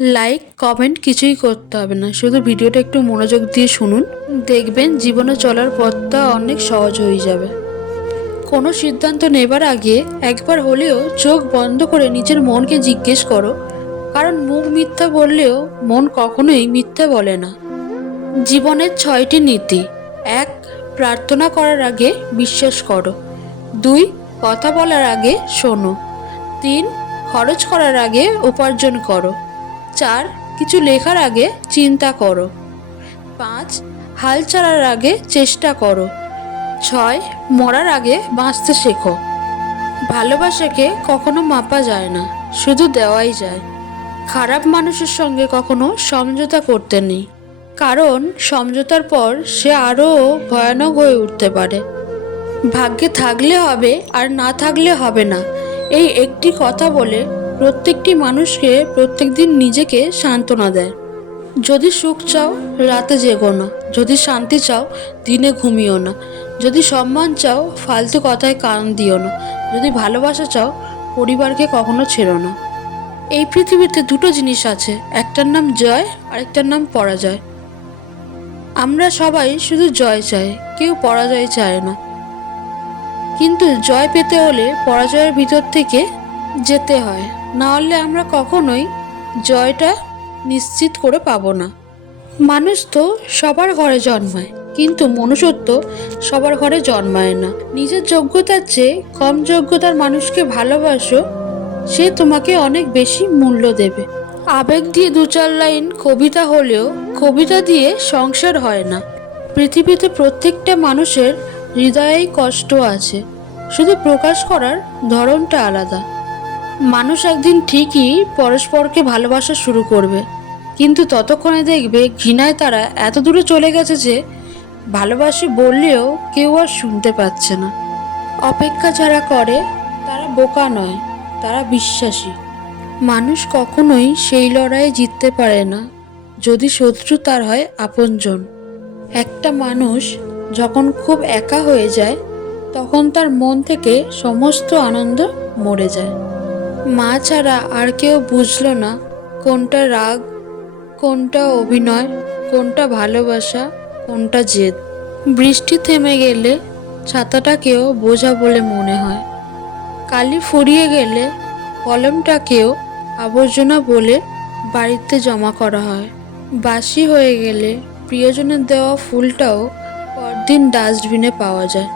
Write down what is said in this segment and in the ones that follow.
Like comment কিছুই করতে হবে না। শুধু ভিডিওটা একটু মনোযোগ দিয়ে শুনুন। দেখবেন জীবনে চলার পথটা অনেক সহজ হয়ে যাবে। কোনো সিদ্ধান্ত নেবার আগে একবার হলেও চোখ বন্ধ করে নিজের মনকে জিজ্ঞেস করো। কারণ মুখ মিথ্যা বললেও মন কখনোই মিথ্যা বলে না। জীবনের ছয়টি নীতি। এক, প্রার্থনা করার আগে বিশ্বাস করো। দুই, কথা বলার আগে শোনো। তিন, খরচ করার আগে উপার্জন করো। চার, কিছু লেখার আগে চিন্তা করো। পাঁচ, হাল ছাড়ার আগে চেষ্টা করো। ছয়, মরার আগে বাঁচতে শেখো। ভালোবাসাকে কখনো মাপা যায় না, শুধু দেওয়াই যায়। খারাপ মানুষের সঙ্গে কখনো সমঝোতা করতে নেই। কারণ সমঝোতার পর সে আরও ভয়ানক হয়ে উঠতে পারে। ভাগ্যে থাকলে হবে আর না থাকলে হবে না, এই একটি কথা বলে প্রত্যেকটি মানুষকে প্রত্যেকদিন নিজেকে সান্ত্বনা দেয়। যদি সুখ চাও, রাতে জেগো না। যদি শান্তি চাও, দিনে ঘুমিও না। যদি সম্মান চাও, ফালতু কথায় কান দিও না। যদি ভালোবাসা চাও, পরিবারকে কখনো ছেড়ো না। এই পৃথিবীতে দুটো জিনিস আছে। একটার নাম জয়, আরেকটার নাম পরাজয়। আমরা সবাই শুধু জয় চাই। কেউ পরাজয় চায় না। কিন্তু জয় পেতে হলে পরাজয়ের ভিতর থেকে যেতে হয়। না হলে আমরা কখনোই জয়টা নিশ্চিত করে পাবো না। মানুষ তো সবার ঘরে জন্মায়, কিন্তু মনুষ্যত্ব সবার ঘরে জন্মায় না। নিজের যোগ্যতার চেয়ে কম যোগ্যতার মানুষকে ভালোবাসো, সে তোমাকে অনেক বেশি মূল্য দেবে। আবেগ দিয়ে দু চার লাইন কবিতা হলেও কবিতা দিয়ে সংসার হয় না। পৃথিবীতে প্রত্যেকটা মানুষের হৃদয়েই কষ্ট আছে, শুধু প্রকাশ করার ধরনটা আলাদা। মানুষ একদিন ঠিকই পরস্পরকে ভালোবাসা শুরু করবে। কিন্তু ততক্ষণে দেখবে ঘৃণায় তারা এত দূরে চলে গেছে যে ভালোবাসি বললেও কেউ আর শুনতে পাচ্ছে না। অপেক্ষা যারা করে, তারা বোকা নয়, তারা বিশ্বাসী। মানুষ কখনোই সেই লড়াইয়ে জিততে পারে না, যদি শত্রু তার হয় আপনজন। একটা মানুষ যখন খুব একা হয়ে যায়, তখন তার মন থেকে সমস্ত আনন্দ মরে যায়। মা ছাড়া আর কেউ বুঝলো না কোনটা রাগ, কোনটা অভিনয়, কোনটা ভালোবাসা, কোনটা জেদ। বৃষ্টি থেমে গেলে ছাতাটাকেও বোঝা বলে মনে হয়। কালি ফুরিয়ে গেলে কলমটাকেও আবর্জনা বলে বাড়িতে জমা করা হয়। বাসি হয়ে গেলে প্রিয়জনের দেওয়া ফুলটাও পরদিন ডাস্টবিনে পাওয়া যায়।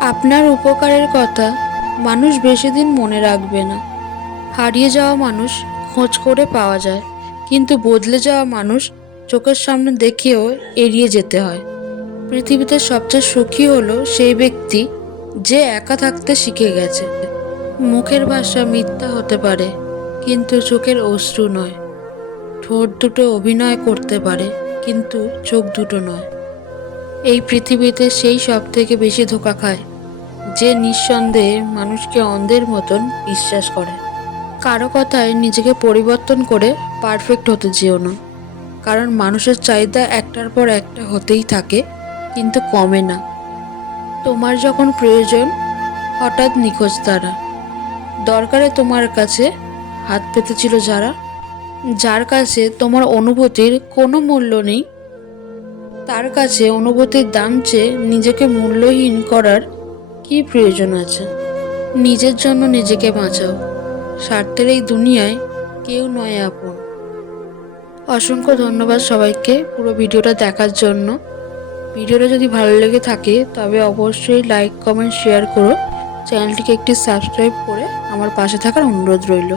আপনার উপকারের কথা মানুষ বেশি দিন মনে রাখবে না। হারিয়ে যাওয়া মানুষ খোঁজ করে পাওয়া যায়, কিন্তু বদলে যাওয়া মানুষ চোখের সামনে দেখেও এড়িয়ে যেতে হয়। পৃথিবীতে সবচেয়ে সুখী হলো সেই ব্যক্তি যে একা থাকতে শিখে গেছে। মুখের ভাষা মিথ্যা হতে পারে, কিন্তু চোখের অশ্রু নয়। ঠোঁট দুটো অভিনয় করতে পারে, কিন্তু চোখ দুটো নয়। এই পৃথিবীতে সেই সব থেকে বেশি ধোকা খায়, যে নিঃসন্দেহে মানুষকে অন্ধের মতন বিশ্বাস করে। কারও কথায় নিজেকে পরিবর্তন করে পারফেক্ট হতে যেও না। কারণ মানুষের চাহিদা একটার পর একটা হতেই থাকে, কিন্তু কমে না। তোমার যখন প্রয়োজন, হঠাৎ নিখোঁজ তারা। দরকারে তোমার কাছে হাত পেতেছিল যারা, যার কাছে তোমার অনুভূতির কোনো মূল্য নেই, তার কাছে অনুভূতির দাম চেয়ে নিজেকে মূল্যহীন করার কি প্রয়োজন আছে? নিজের জন্য নিজেকে বাঁচাও। স্বার্থের এই দুনিয়ায় কেউ নয় আপন। অসংখ্য ধন্যবাদ সবাইকে পুরো ভিডিওটা দেখার জন্য। ভিডিওটা যদি ভালো লেগে থাকে, তবে অবশ্যই লাইক কমেন্ট শেয়ার করো। চ্যানেলটিকে একটি সাবস্ক্রাইব করে আমার পাশে থাকার অনুরোধ রইল।